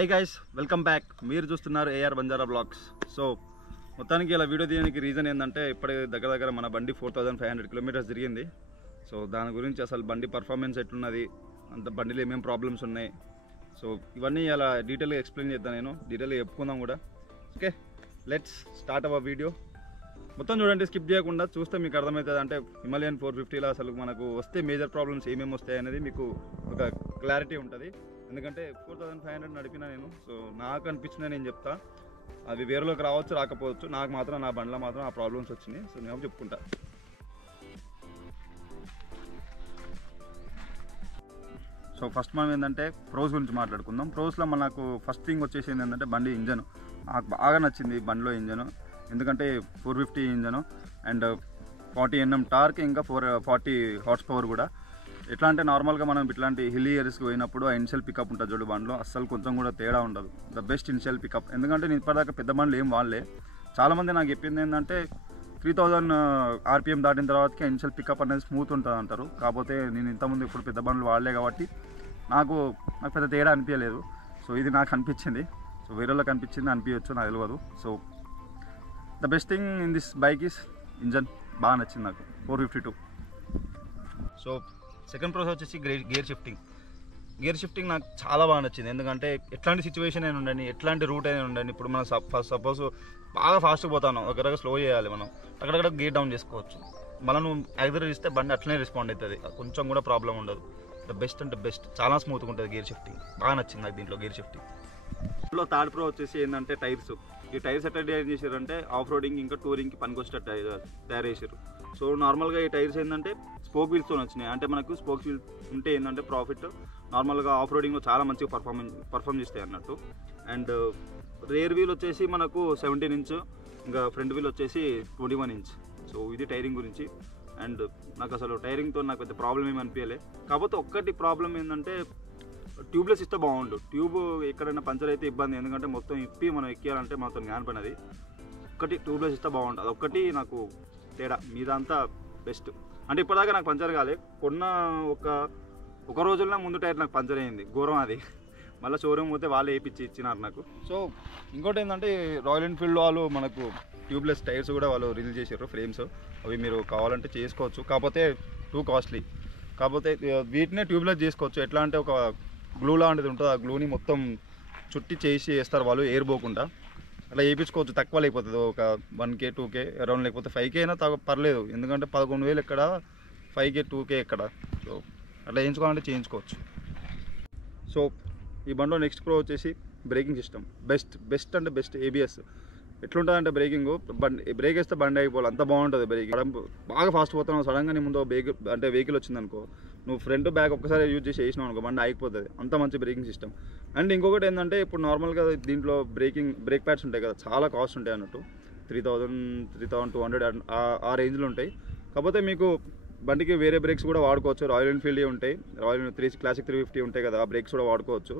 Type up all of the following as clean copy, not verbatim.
Hi guys, welcome back. మీరు చూస్తున్నారు AR Banjara blogs. So మొత్తానికి ఇలా వీడియో తీయడానికి రీజన్ ఏంటంటే ఇప్పటి దగ్గర మన బండి 4500 కిలోమీటర్స్ తిరిగింది. సో దాని గురించి అసలు బండి పర్ఫార్మెన్స్ ఎట్లున్నది, అంత బండిలో ఏమేమి ప్రాబ్లమ్స్ ఉన్నాయి, సో ఇవన్నీ అలా డీటెయిల్గా ఎక్స్ప్లెయిన్ చేద్దాను. నేను డీటెయిల్గా చెప్పుకుందాం కూడా. Okay, let's start our video. మొత్తం చూడండి, స్కిప్ చేయకుండా చూస్తే మీకు అర్థమవుతుంది. అంటే హిమాలయన్ 450లో అసలు మనకు వస్తే మేజర్ ప్రాబ్లమ్స్ ఏమేమి వస్తాయి అనేది మీకు ఒక క్లారిటీ ఉంటుంది. ఎందుకంటే 4500 నడిపినా నేను. సో నాకు అనిపించింది నేను చెప్తా. అది వేరేలోకి రావచ్చు, రాకపోవచ్చు. నాకు మాత్రం నా బండిలో మాత్రం ఆ ప్రాబ్లమ్స్ వచ్చినాయి. సో నేను చెప్పుకుంటా. సో ఫస్ట్ మనం ఏంటంటే ప్రోస్ గురించి మాట్లాడుకుందాం. ప్రోస్లో మనకు ఫస్ట్ థింగ్ వచ్చేసి ఏంటంటే బండి ఇంజన్ నాకు బాగా నచ్చింది. బండిలో ఇంజను ఎందుకంటే 450 ఇంజను అండ్ 40 Nm టార్క్, ఇంకా 40 హార్స్ పవర్ కూడా. ఎట్లా అంటే నార్మల్గా మనం ఇట్లాంటి హిల్ ఏరియాస్కి పోయినప్పుడు ఆ ఇనిషియల్ పికప్ ఉంటుంది చూడు బండిలో, అస్సలు కొంచెం కూడా తేడా ఉండదు. The best initial pickup. ఎందుకంటే నేను ఇప్పటిదాకా పెద్ద బండ్లు ఏం వాళ్ళే. చాలామంది నాకు చెప్పింది ఏంటంటే 3000 RPM దాటిన తర్వాతకి ఇనిషియల్ పికప్ అనేది స్మూత్ ఉంటుంది అంటారు. కాకపోతే నేను ఇంతకుముందు ఇప్పుడు పెద్ద బండ్లు వాడలే కాబట్టి నాకు పెద్ద తేడా అనిపించలేదు. సో ఇది నాకు అనిపించింది. సో వేరే వాళ్ళకి అనిపించింది, అనిపించవచ్చు, నాకు తెలియదు. So the best thing in this bike is engine. బాగా నచ్చింది నాకు 452. సో సెకండ్ ప్రాసెస్ వచ్చేసి గేర్ షిఫ్టింగ్. గేర్ షిఫ్టింగ్ నాకు చాలా బాగా నచ్చింది. ఎందుకంటే ఎట్లాంటి సిచ్యువేషన్ అయినా ఉండండి, ఎట్లాంటి రూట్ అయినా ఉండండి. ఇప్పుడు మనం సపోజ్ బాగా ఫాస్ట్గా పోతాను, ఒక రకంగా స్లో చేయాలి, మనం అక్కడక్కడ గేర్ డౌన్ చేసుకోవచ్చు. మనం యాక్సిలరేట్ ఇస్తే బండి అట్లనే రెస్పాండ్ అవుతుంది, కొంచెం కూడా ప్రాబ్లం ఉండదు. ద బెస్ట్ అంటే బెస్ట్, చాలా స్మూత్గా ఉంటుంది గేర్ షిఫ్టింగ్. బాగా నచ్చింది నాకు దీంట్లో గేర్ షిఫ్టింగ్. ఇందులో థర్డ్ ప్రో వచ్చేసి ఏంటంటే టైర్స్. ఈ టైర్స్ ఎట్లా డిజైన్ చేశారంటే ఆఫ్ రోడింగ్ ఇంకా టూరింగ్కి పనికొచ్చేటట్టు తయారు చేశారు. సో నార్మల్గా ఈ టైర్స్ ఏంటంటే స్పోక్ వీల్స్తో వచ్చినాయి. అంటే మనకు స్పోక్ వీల్స్ ఉంటే ఏంటంటే ప్రాఫిట్. నార్మల్గా ఆఫ్ రోడింగ్లో చాలా మంచిగా పర్ఫామ్ చేస్తాయి అన్నట్టు. అండ్ రేర్ వీల్ వచ్చేసి మనకు 17 ఇంచ్, ఇంకా ఫ్రంట్ వీల్ వచ్చేసి 21 ఇంచ్. సో ఇది టైరింగ్ గురించి. అండ్ నాకు అసలు టైరింగ్తో నాకు పెద్ద ప్రాబ్లం ఏమి అనిపించలే. కాకపోతే ఒక్కటి ప్రాబ్లం ఏంటంటే ట్యూబ్లెస్ ఇస్తే బాగుండు. ట్యూబ్ ఎక్కడైనా పంచర్ అయితే ఇబ్బంది, ఎందుకంటే మొత్తం ఇప్పి మనం ఎక్కియాలంటే మాత్రం జ్ఞానపడినది. ఒక్కటి ట్యూబ్లెస్ ఇస్తే బాగుంటుంది. అదొక్కటి నాకు తేడా, మీదంతా బెస్ట్. అంటే ఇప్పటిదాకా నాకు పంచర్ కాలే. కొన్న ఒక రోజుల్లో ముందు టైర్ నాకు పంచర్ అయింది, ఘోరం అది. మళ్ళీ షోరూమ్ పోతే వాళ్ళు వేయించి ఇచ్చినారు నాకు. సో ఇంకోటి ఏంటంటే రాయల్ ఎన్ఫీల్డ్ వాళ్ళు మనకు ట్యూబ్లెస్ టైర్స్ కూడా వాళ్ళు రిలీజ్ చేశారు, ఫ్రేమ్స్. అవి మీరు కావాలంటే చేసుకోవచ్చు, కాకపోతే టూ కాస్ట్లీ. కాకపోతే వీటినే ట్యూబ్లెస్ చేసుకోవచ్చు. ఎట్లా అంటే ఒక గ్లూ లాంటిది ఉంటుంది, ఆ గ్లూని మొత్తం చుట్టి చేసి వేస్తారు వాళ్ళు, ఎయిర్ పోకుండా. అట్లా వేయించుకోవచ్చు, తక్కువ లేకపోతుంది. ఒక 1K 2K అరౌండ్, లేకపోతే 5K అయినా పర్లేదు. ఎందుకంటే 11,000 ఎక్కడ, 5K 2K ఎక్కడ. సో అట్లా వేయించుకోవాలంటే చేయించుకోవచ్చు. సో ఈ బండిలో నెక్స్ట్ ప్రో వచ్చేసి బ్రేకింగ్ సిస్టమ్. బెస్ట్ అంటే బెస్ట్. ABS ఎట్లుంటుంది అంటే బ్రేక్ వేస్తే బండి అయిపోవాలి, అంత బాగుంటుంది బ్రేకింగ్. బాగా ఫాస్ట్ పోతున్నావు, సడన్గా నీ ముందు వెహికల్ వచ్చిందనుకో, నువ్వు ఫ్రంట్ బ్యాక్ ఒక్కసారి యూజ్ చేసి వేసినావు అనుకో, బండి ఆగిపోతుంది. అంత మంచి బ్రేకింగ్ సిస్టమ్. అండ్ ఇంకొకటి ఏంటంటే ఇప్పుడు నార్మల్గా దీంట్లో బ్రేక్ ప్యాడ్స్ ఉంటాయి కదా, చాలా కాస్ట్ ఉంటాయి అన్నట్టు. 3000 3200 ఆ రేంజ్లో ఉంటాయి. కాకపోతే మీకు బండికి వేరే బ్రేక్స్ కూడా వాడుకోవచ్చు. రాయల్ ఎన్ఫీల్డ్ ఉంటాయి, క్లాసిక్ 350 ఉంటాయి కదా, ఆ బ్రేక్స్ కూడా వాడుకోవచ్చు,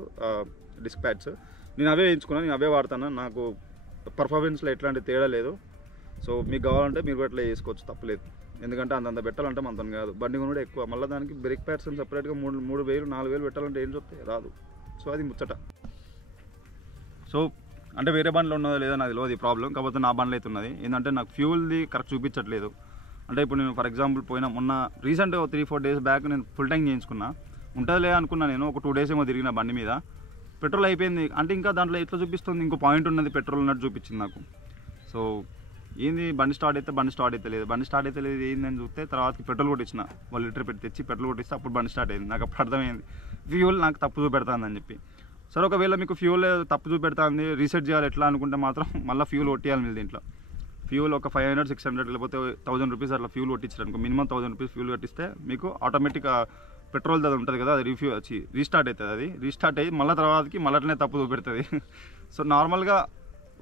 డిస్క్ ప్యాడ్స్. నేను అవే వేయించుకున్నాను, నేను అవే వాడతాను. నాకు పర్ఫార్మెన్స్లో ఎట్లాంటి తేడా లేదు. సో మీకు కావాలంటే మీరు కూడా అట్లా చేసుకోవచ్చు, తప్పలేదు. ఎందుకంటే అంత పెట్టాలంటే మనతో కాదు, బండి కూడా ఎక్కువ. మళ్ళీ దానికి బ్రేక్ ప్యాడ్స్ సపరేట్గా 3,000 4,000 పెట్టాలంటే ఏం చెప్తాయి, రాదు. సో అది ముచ్చట. సో అంటే వేరే బండ్లో ఉన్నదో లేదో నాకు తెలియదు ఈ ప్రాబ్లం. కాకపోతే నా బండ్లో అయితే ఉన్నది. ఏంటంటే నాకు ఫ్యూల్ది కరెక్ట్ చూపించట్లేదు. అంటే ఇప్పుడు నేను ఫర్ ఎగ్జాంపుల్ మొన్న రీసెంట్గా 3-4 డేస్ బ్యాక్ నేను ఫుల్ ట్యాంక్ చేయించుకున్నా. ఉంటుందిలే అనుకున్నా నేను. ఒక 2 డేస్ ఏమో తిరిగిన బండి మీద, పెట్రోల్ అయిపోయింది. అంటే ఇంకా దాంట్లో ఎట్లా చూపిస్తుంది, ఇంకో పాయింట్ ఉన్నది పెట్రోల్ ఉన్నట్టు చూపించింది నాకు. సో ఏంది, బండి స్టార్ట్ అయితే లేదు ఏందని చూస్తే తర్వాతకి పెట్రోల్ కొట్టించిన. 1 లీటర్ పెట్టి తెచ్చి పెట్రోల్ కొట్టిస్తే అప్పుడు బండి స్టార్ట్ అయింది. నాకు అప్పుడు అర్థమైంది ఫ్యూల్ నాకు తప్పు చూపెడతాందని చెప్పి. సరే ఒకవేళ మీకు ఫ్యూల్ తప్పు చూపెడతాంది, రీసెట్ చేయాలి ఎట్లా అనుకుంటే మాత్రం మళ్ళీ ఫ్యూల్ కొట్టియాలి మీరు దీంట్లో. ఫ్యూల్ ఒక 500-600 లేకపోతే 1000 రూపీస్ అట్లా ఫ్యూల్ కొట్టించారు అనుకో, మినిమం 1000 రూపీస్ ఫ్యూల్ కట్టిస్తే మీకు ఆటోమేటిక్గా పెట్రోల్ అది ఉంటుంది కదా, అది రీస్టార్ట్ అవుతుంది. అది రీస్టార్ట్ అయ్యి మళ్ళీ తర్వాతకి మళ్ళీ అట్లనే తప్పు చూపెడుతుంది. సో నార్మల్గా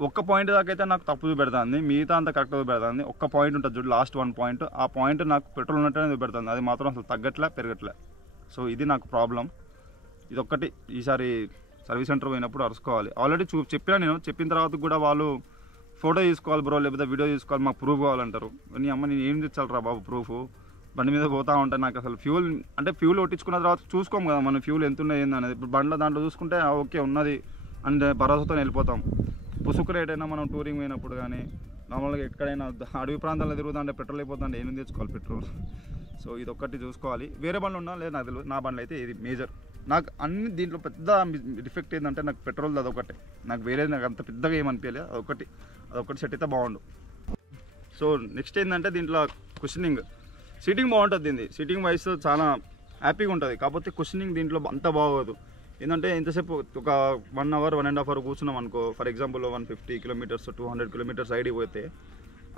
ఒక్క పాయింట్ దాకా అయితే నాకు తప్పు చూపెడుతుంది, మిగతా అంతా కరెక్ట్ చూపెడుతుంది. ఒక్క పాయింట్ ఉంటుంది చూడు, లాస్ట్ 1 పాయింట్, ఆ పాయింట్ నాకు పెట్రోల్ ఉన్నట్టునే చూపెడుతుంది. అది మాత్రం అసలు తగ్గట్లే పెరగట్లే. సో ఇది నాకు ప్రాబ్లం. ఇదొక్కటి ఈసారి సర్వీస్ సెంటర్ పోయినప్పుడు అరుచుకోవాలి. ఆల్రెడీ చెప్పినా నేను. చెప్పిన తర్వాత కూడా వాళ్ళు ఫోటో తీసుకోవాలి బ్రో, లేకపోతే వీడియో తీసుకోవాలి, మాకు ప్రూఫ్ కావాలంటారు. నీ అమ్మ నేను ఏం తెచ్చాలరా బాబు ప్రూఫ్. బండి మీద పోతా ఉంటే నాకు అసలు ఫ్యూల్ కొట్టించుకున్న తర్వాత చూసుకోము కదా మనం ఫ్యూల్ ఎంత ఉన్నది ఏంది అనేది. ఇప్పుడు బండ్ల దాంట్లో చూసుకుంటే ఓకే ఉన్నది, అండ్ భరోసాతో వెళ్ళిపోతాం. పుసుకు రేట్ అయినా మనం టూరింగ్ పోయినప్పుడు కానీ నార్మల్గా ఎక్కడైనా అడవి ప్రాంతాల్లో తిరుగుతా అంటే పెట్రోల్ అయిపోతుంటే ఏం తెచ్చుకోవాలి పెట్రోల్. సో ఇది ఒక్కటి చూసుకోవాలి. వేరే బండ్లు ఉన్నా లేదు నాకు తెలియదు, నా బండ్లు అయితే ఇది మేజర్. నాకు అన్ని దీంట్లో పెద్ద డిఫెక్ట్ ఏంటంటే నాకు పెట్రోల్ అదొకటే, నాకు వేరేది నాకు అంత పెద్దగా ఏమనిపించలేదు. అదొకటి సెట్ అయితే బాగుండు. సో నెక్స్ట్ ఏంటంటే దీంట్లో కుషనింగ్, సీటింగ్ బాగుంటుంది. దీన్ని సీటింగ్ వైస్ చాలా హ్యాపీగా ఉంటుంది. కాకపోతే కుషనింగ్ దీంట్లో అంత బాగోదు. ఏంటంటే ఇంతసేపు ఒక 1 hour 1.5 hour కూర్చున్నాం అనుకో, ఫర్ ఎగ్జాంపుల్ 150 kilometers 200 kilometers రైడ్కి పోతే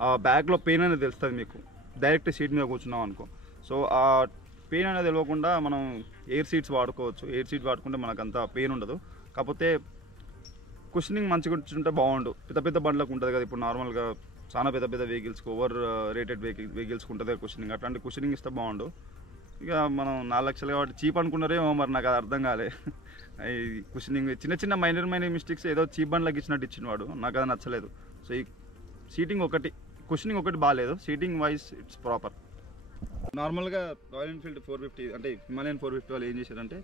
ఆ బ్యాక్లో పెయిన్ అనేది తెలుస్తుంది మీకు, డైరెక్ట్ సీట్ మీద కూర్చున్నాం అనుకో. సో ఆ పెయిన్ అనేది తెలియకుండా మనం ఎయిర్ సీట్స్ వాడుకోవచ్చు. ఎయిర్ సీట్స్ వాడుకుంటే మనకు అంత పెయిన్ ఉండదు. కాకపోతే కుషనింగ్ మంచిగా ఉంటే బాగుండు. పెద్ద బండ్లకు ఉంటుంది కదా, ఇప్పుడు నార్మల్గా చాలా పెద్ద వెహికల్స్కి ఓవర్ రేటెడ్ వెహికల్స్కి ఉంటుంది కుషనింగ్. అట్లాంటి కుషనింగ్ ఇస్తే బాగుండు. ఇక మనం 4 లక్షలు కాబట్టి చీప్ అనుకున్నారేమో, మరి నాకు అది అర్థం కాలే. ఈ కుషనింగ్ చిన్న మైనర్ మిస్టేక్స్ ఏదో చీప్ బండ్లకు ఇచ్చినట్టు ఇచ్చినవాడు, నాకు అది నచ్చలేదు. సో ఈ సీటింగ్ ఒకటి, కుషనింగ్ ఒకటి బాగాలేదు. Seating wise it's proper. నార్మల్గా రాయల్ ఎన్ఫీల్డ్ 450 అంటే హిమాలయన్ 450 వాళ్ళు ఏం చేశారంటే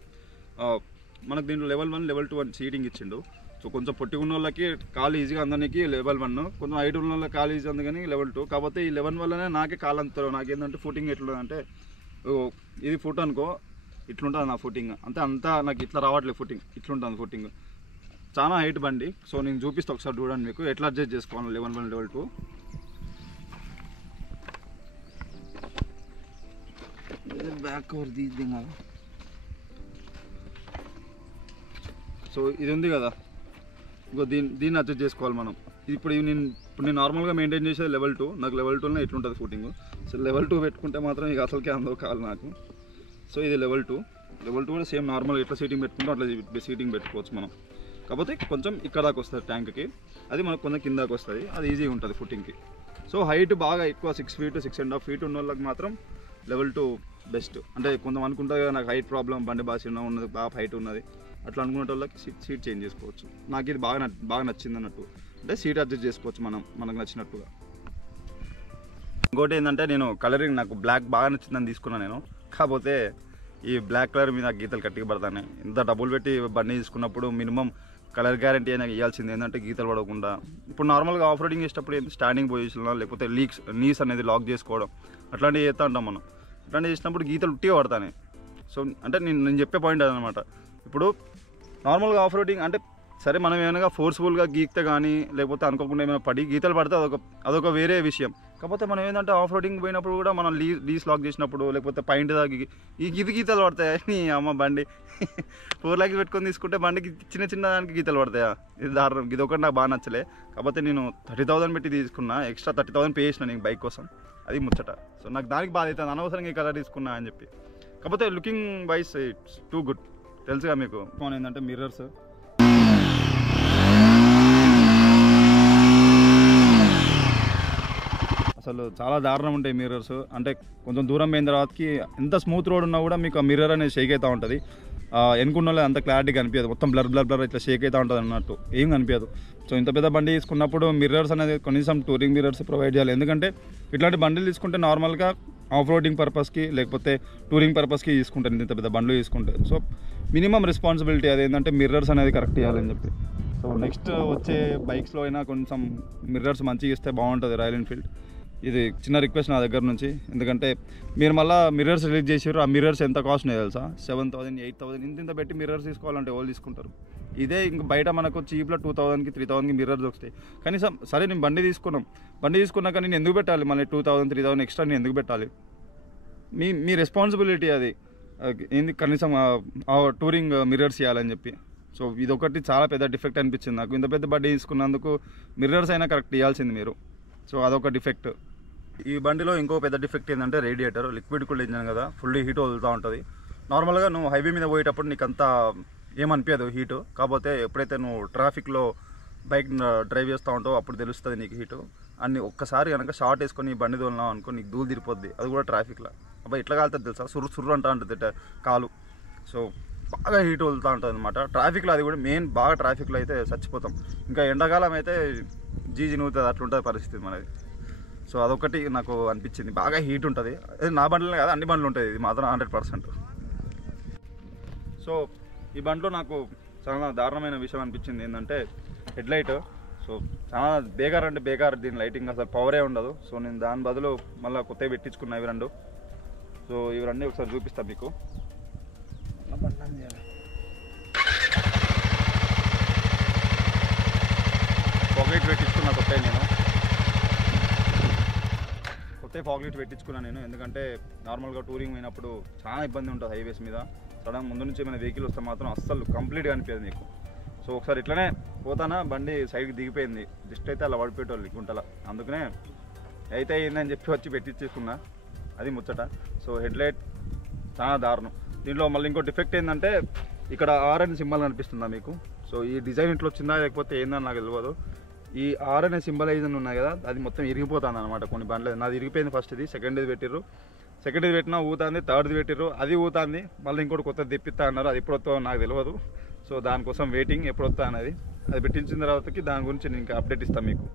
మనకు దీంట్లో level 1 level 2 అని సీటింగ్ ఇచ్చిండు. సో కొంచెం పొట్టి ఉన్న వాళ్ళకి కాలు ఈజీగా అందరికి level 1, కొంచెం హైట్ ఉన్న వాళ్ళకి కాలు ఈజీ అందుకని level 2. కాకపోతే ఈ 11 వల్లనే నాకే కాలు అంతలో నాకేంటంటే ఫుటింగ్ ఎట్లుందంటే, ఇది ఫుట్ అనుకో ఇట్లుంటుంది నా ఫుటింగ్, అంతా నాకు ఇట్లా రావట్లేదు ఫుటింగ్, ఇట్లుంటుంది ఫుటింగ్. చాలా హైట్ బండి. సో నేను చూపిస్తాను ఒకసారి చూడండి మీకు ఎట్లా అడ్జస్ట్ చేసుకోవాలి level 1 level 2. బ్యాక్ కవర్ తీద్దాం కదా. సో ఇది ఉంది కదా, ఇంకో దీన్ని అడ్జస్ట్ చేసుకోవాలి మనం. ఇప్పుడు నేను నార్మల్గా మెయింటైన్ చేసేది level 2, నాకు level 2లో ఎట్లుంటుంది ఫుటింగ్. సో level 2 పెట్టుకుంటే మాత్రం ఇక అసలుకే అందరూ కాదు నాకు. సో ఇది level 2 కూడా సేమ్ నార్మల్గా ఎట్లా సీటింగ్ పెట్టుకుంటాం అట్లా సీటింగ్ పెట్టుకోవచ్చు మనం. కాకపోతే కొంచెం ఇక్కడ దాకా వస్తుంది ట్యాంక్కి, అది మనకు కొంచెం కిందకి వస్తుంది, అది ఈజీగా ఉంటుంది ఫుటింగ్కి. సో హైట్ బాగా ఎక్కువ 6 feet 6.5 feet ఉన్న వాళ్ళకి మాత్రం level 2 బెస్ట్. అంటే కొంచెం అనుకుంటారు కదా నాకు హైట్ ప్రాబ్లం, బండి ఉన్నది బాగా హైట్ ఉన్నది అట్లా అనుకునే వాళ్ళకి సీట్ చేంజ్ చేసుకోవచ్చు. నాకు ఇది బాగా నచ్చింది అన్నట్టు, అంటే సీట్ అడ్జస్ట్ చేసుకోవచ్చు మనకు నచ్చినట్టుగా. ఇంకోటి ఏంటంటే నేను కలరింగ్ నాకు బ్లాక్ బాగా నచ్చిందని తీసుకున్నాను నేను. కాకపోతే ఈ బ్లాక్ కలర్ మీద గీతలు కట్టిగా పడతాయి. ఇంత డబ్బులు పెట్టి బండి తీసుకున్నప్పుడు మినిమం కలర్ గ్యారంటీ అయినా ఇవ్వాల్సింది. ఏంటంటే గీతలు పడకుండా, ఇప్పుడు నార్మల్గా ఆఫ్ రోడింగ్ చేసేటప్పుడు ఏంటి స్టాండింగ్ పొజిషన్లో లేకపోతే నీస్ అనేది లాక్ చేసుకోవడం అట్లాంటివి చేస్తూ ఉంటాం మనం. అట్లాంటివి చేసినప్పుడు గీతలు ఉట్టిగా పడతాయి. సో అంటే నేను చెప్పే పాయింట్ అదనమాట. ఇప్పుడు నార్మల్గా ఆఫ్ రోడింగ్ అంటే సరే మనం ఏమైనా ఫోర్స్ఫుల్గా గీక్తే కానీ లేకపోతే అనుకోకుండా ఏమైనా పడి గీతలు పడితే అదొక వేరే విషయం. కాకపోతే మనం ఏంటంటే ఆఫ్ రోడింగ్ పోయినప్పుడు కూడా మనం లీస్ లాక్ చేసినప్పుడు లేకపోతే పాయింట్ దాకా ఈ గీతలు పడతాయి. అమ్మ బండి 4 lakhs పెట్టుకొని తీసుకుంటే బండికి చిన్న దానికి గీతలు పడతాయా? ఇది దారుణం. ఇది ఒకటి నాకు బాగా నచ్చలే. కాకపోతే నేను 30,000 పెట్టి తీసుకున్నా, ఎక్స్ట్రా 30,000 పే చేసిన నేను బైక్ కోసం, అది ముచ్చట. సో నాకు దానికి బాధ అవుతుంది, అనవసరంగా ఈ కలర్ తీసుకున్నా అని చెప్పి. కాకపోతే looking wise it's too good. తెలుసుగా మీకు. ఫోన్ ఏంటంటే మిర్రర్స్ అసలు చాలా దారుణం ఉంటాయి మిర్రర్స్. అంటే కొంచెం దూరం పోయిన తర్వాతకి ఎంత స్మూత్ రోడ్ ఉన్నా కూడా మీకు ఆ మిర్రర్ అనేది షేక్ అవుతూ ఉంటుంది. వెనుకున్న వాళ్ళు అంత క్లారిటీ కనిపించదు, మొత్తం బ్లర్ ఇట్లా షేక్ అవుతూ ఉంటుంది అన్నట్టు, ఏం కనిపించదు. సో ఇంత పెద్ద బండి తీసుకున్నప్పుడు మిర్రర్స్ అనేది కనీసం టూరింగ్ మిర్రర్స్ ప్రొవైడ్ చేయాలి. ఎందుకంటే ఇట్లాంటి బండిలు తీసుకుంటే నార్మల్గా ఆఫ్ రోడింగ్ పర్పస్కి లేకపోతే టూరింగ్ పర్పస్కి తీసుకుంటాను ఇంత పెద్ద బండ్లు తీసుకుంటే. సో మినిమం రెస్పాన్సిబిలిటీ అది ఏంటంటే మిర్రర్స్ అనేది కరెక్ట్ చేయాలని చెప్పి. సో నెక్స్ట్ వచ్చే బైక్స్లో అయినా కొంచెం మిర్రర్స్ మంచిగా ఇస్తే బాగుంటుంది రాయల్ ఎన్ఫీల్డ్. ఇది చిన్న రిక్వెస్ట్ నా దగ్గర నుంచి. ఎందుకంటే మీరు మళ్ళీ మిర్రర్స్ రిలీజ్ చేసారు, ఆ మిర్రర్స్ ఎంత కాస్ట్ ఉన్నాయో తెలుసా? 7,000 8,000 ఇంత పెట్టి మిర్రర్స్ తీసుకోవాలంటే వాళ్ళు తీసుకుంటారు. ఇదే ఇంక బయట మనకు చీప్లో 2,000కి 3,000కి మిర్రర్స్ వస్తాయి. కనీసం సరే నేను బండి తీసుకున్నాక నేను ఎందుకు పెట్టాలి మళ్ళీ 2,000 3,000 ఎక్స్ట్రా నేను ఎందుకు పెట్టాలి? మీ రెస్పాన్సిబిలిటీ అది ఏంది, కనీసం టూరింగ్ మిర్రర్స్ ఇవ్వాలని చెప్పి. సో ఇదొకటి చాలా పెద్ద డిఫెక్ట్ అనిపించింది నాకు. ఇంత పెద్ద బండి తీసుకున్నందుకు మిర్రర్స్ అయినా కరెక్ట్ ఇవ్వాల్సింది మీరు. సో అదొక డిఫెక్ట్. ఈ బండిలో ఇంకో పెద్ద డిఫెక్ట్ ఏంటంటే రేడియేటర్. లిక్విడ్ కూల్డ్ ఇంజన్ కదా, ఫుల్లీ హీట్ వదులుతూ ఉంటుంది. నార్మల్గా నువ్వు హైవే మీద పోయేటప్పుడు నీకు అంతా ఏమనిపించదు హీటు. కాకపోతే ఎప్పుడైతే నువ్వు ట్రాఫిక్లో బైక్ డ్రైవ్ చేస్తూ ఉంటావు అప్పుడు తెలుస్తుంది నీకు హీటు. అన్ని ఒక్కసారి కనుక షార్ట్ వేసుకొని బండి తోలినావు అనుకో నీకు దూలు తిరిపోద్ది, అది కూడా ట్రాఫిక్లో. అబ్బాయి ఎట్లా కాలుతుంది తెలుసా? సుర్రు అంటూ ఉంటుంది కాలు. సో బాగా హీట్ వదులుతూ ఉంటుంది అనమాట ట్రాఫిక్లో. అది కూడా మెయిన్, బాగా ట్రాఫిక్లో అయితే చచ్చిపోతాం. ఇంకా ఎండాకాలం అయితే జీజీ నూతుంది, అట్లుంటుంది పరిస్థితి మనది. సో అదొకటి నాకు అనిపించింది, బాగా హీట్ ఉంటుంది. అది నా బండ్లనే కాదు, అన్ని బండ్లు ఉంటుంది, ఇది మాత్రం 100%. సో ఈ బండిలో నాకు చాలా దారుణమైన విషయం అనిపించింది ఏంటంటే హెడ్లైట్. సో చాలా బేకార్ అంటే బేకార్, దీని లైటింగ్ అసలు పవరే ఉండదు. సో నేను దాని బదులు మళ్ళీ కొత్తవి పెట్టించుకున్నా ఇవి రెండు. సో ఇవి రెండు ఒకసారి చూపిస్తాను మీకు. ఫాగ్లైట్ పెట్టించుకున్నా కొత్తవి, నేను కొత్త ఫాగ్లైట్ పెట్టించుకున్నాను నేను. ఎందుకంటే నార్మల్గా టూరింగ్ పోయినప్పుడు చాలా ఇబ్బంది ఉంటుంది హైవేస్ మీద. సడన్ ముందు నుంచి ఏమైనా వెహికల్ వస్తే మాత్రం అస్సలు కంప్లీట్గా అనిపించదు నీకు. సో ఒకసారి ఇట్లనే పోతానా బండి సైడ్కి దిగిపోయింది, జస్ట్ అయితే అలా పడిపోయేటోళ్ళు గుంటల. అందుకనే అయితే అయిందని చెప్పి వచ్చి పెట్టించేసుకున్నా, అది ముచ్చట. సో హెడ్లైట్ చాలా దారుణం. దీంట్లో మళ్ళీ ఇంకో డిఫెక్ట్ ఏంటంటే ఇక్కడ ఆర్ అనే సింబల్ కనిపిస్తుందా మీకు? సో ఈ డిజైన్ ఇట్లా వచ్చిందా లేకపోతే ఏందని నాకు తెలియదు. ఈ ఆర్ అనే సింబలైజన్ ఉన్నాయి కదా, అది మొత్తం ఇరిగిపోతుంది అనమాట. కొన్ని బండ్లు నాది ఇరిగిపోయింది ఫస్ట్, ఇది సెకండ్ది పెట్టిర్రు, సెకండ్ది పెట్టినా ఊతుంది, థర్డ్ది పెట్టిర్రు అది ఊతుంది, మళ్ళీ ఇంకోటి కొత్తది తెప్పిస్తా అన్నారు. అది ఎప్పుడు వస్తుందో నాకు తెలియదు. సో దానికోసం వెయిటింగ్, ఎప్పుడు వస్తా అనేది. అది పెట్టించిన తర్వాతకి దాని గురించి నేను ఇంకా అప్డేట్ ఇస్తాను మీకు.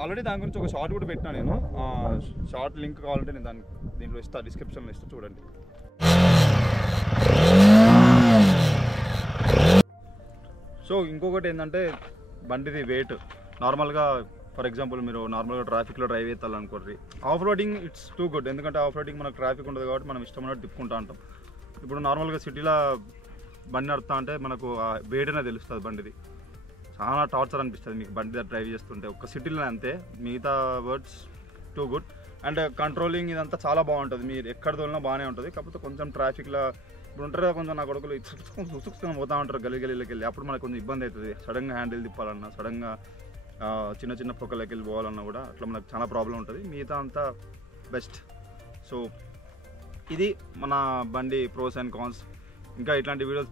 ఆల్రెడీ దాని గురించి ఒక షార్ట్ కూడా పెట్టినా నేను. షార్ట్ లింక్ కావాలంటే నేను దీంట్లో ఇస్తాను, డిస్క్రిప్షన్లో ఇస్తాను, చూడండి. సో ఇంకొకటి ఏంటంటే బండిది వెయిట్. నార్మల్గా ఫర్ ఎగ్జాంపుల్ మీరు నార్మల్గా ట్రాఫిక్లో డ్రైవ్ చేయాలనుకోండి, off roading it's too good. ఎందుకంటే ఆఫ్ రోడింగ్ మనకు ట్రాఫిక్ ఉండదు కాబట్టి మనం ఇష్టమైనట్టు తిప్పుకుంటూ ఉంటాం. ఇప్పుడు నార్మల్గా సిటీలో బండి నడుపుతా అంటే మనకు వెయిట్ అనేది తెలుస్తుంది బండిది. చాలా టార్చర్ అనిపిస్తుంది మీకు బండి డ్రైవ్ చేస్తుంటే, ఒక్క సిటీలో అంతే. మిగతా words too good. And controlling ఇదంతా చాలా బాగుంటుంది, మీరు ఎక్కడ తోలినా బాగానే ఉంటుంది. కాకపోతే కొంచెం ట్రాఫిక్లో ఇప్పుడు ఉంటారు కొంచెం నా కొడుకులు ఉసుకుని పోతూ ఉంటారు గలీగలీలోకి వెళ్ళి, అప్పుడు మనకు కొంచెం ఇబ్బంది అవుతుంది. సడన్గా హ్యాండిల్ తిప్పాలన్నా, సడన్గా చిన్న చిన్న పొక్కలకి వెళ్ళి పోవాలన్నా కూడా అట్లా మనకు చాలా ప్రాబ్లం ఉంటుంది. మిగతా అంతా బెస్ట్. సో ఇది మన బండి ప్రోస్ అండ్ కాన్స్. ఇంకా ఇట్లాంటి వీడియోస్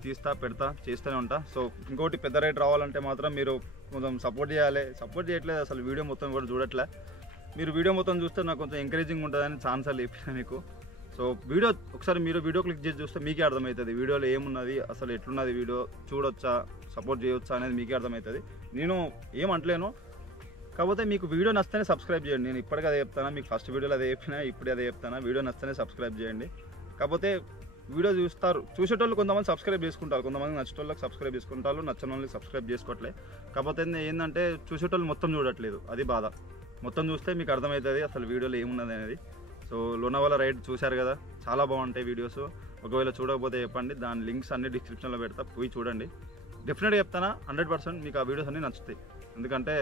చేస్తూనే ఉంటా. సో ఇంకోటి పెద్ద రేట్ రావాలంటే మాత్రం మీరు కొంచెం సపోర్ట్ చేయాలి. సపోర్ట్ చేయట్లేదు అసలు, వీడియో మొత్తం కూడా చూడట్లే. మీరు వీడియో మొత్తం చూస్తే నాకు కొంచెం ఎంకరేజింగ్ ఉంటుందని ఛాన్సార్లు చెప్పిన మీకు. సో వీడియో ఒకసారి మీరు వీడియో క్లిక్ చేసి చూస్తే మీకే అర్థమవుతుంది వీడియోలో ఏమున్నది, అసలు ఎట్లున్నది, వీడియో చూడొచ్చా, సపోర్ట్ చేయొచ్చా అనేది మీకే అర్థమవుతుంది. నేను ఏమంటలేను, కాకపోతే మీకు వీడియో నచ్చితేనే సబ్స్క్రైబ్ చేయండి. నేను ఇప్పటికీ అదే చెప్తాను, మీకు ఫస్ట్ వీడియోలో అదే చెప్పినా, ఇప్పుడే అదే చెప్తాను. వీడియో నచ్చితేనే సబ్స్క్రైబ్ చేయండి. కాకపోతే వీడియో చూసేటోళ్ళు కొంతమంది సబ్స్క్రైబ్ చేసుకుంటారు, కొంతమంది నచ్చేటోళ్ళకి సబ్స్క్రైబ్ చేసుకుంటారు, నచ్చని వాళ్ళకి సబ్స్క్రైబ్ చేసుకోవట్లేదు. కాకపోతే ఏంటంటే చూసేటోళ్ళు మొత్తం చూడట్లేదు, అది బాధ. మొత్తం చూస్తే మీకు అర్థమవుతుంది అసలు వీడియోలో ఏమున్నది అనేది. సో లోనావాలా రైడ్ చూశారు కదా, చాలా బాగుంటాయి వీడియోస్. ఒకవేళ చూడకపోతే చెప్పండి, దాని లింక్స్ అన్ని డిస్క్రిప్షన్లో పెడతా, పోయి చూడండి. డెఫినెట్గా చెప్తానా 100% మీకు ఆ వీడియోస్ అన్నీ నచ్చుతాయి. ఎందుకంటే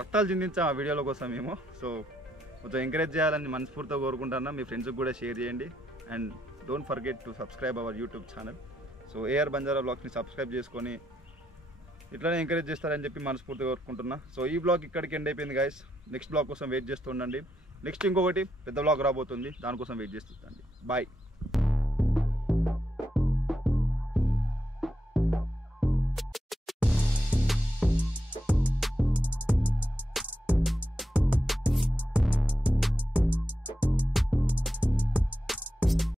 రక్తాలు చిందించాం ఆ వీడియోల కోసం మేము. సో కొంచెం ఎంకరేజ్ చేయాలని మనస్ఫూర్తిగా కోరుకుంటున్నా. మీ ఫ్రెండ్స్కి కూడా షేర్ చేయండి. And don't forget to subscribe our YouTube channel. So AR Banjara బ్లాగ్స్ని సబ్స్క్రైబ్ చేసుకొని ఇట్లానే ఎంకరేజ్ చేస్తారని చెప్పి మనస్ఫూర్తిగా కోరుకుంటున్నా. సో ఈ బ్లాగ్ ఇక్కడికి ఎండ్ అయిపోయింది గైస్. నెక్స్ట్ బ్లాగ్ కోసం వెయిట్ చేస్తూ ఉండండి. నెక్స్ట్ ఇంకొకటి పెద్ద బ్లాగ్ రాబోతుంది, దానికోసం వెయిట్ చేస్తుండండి. బాయ్.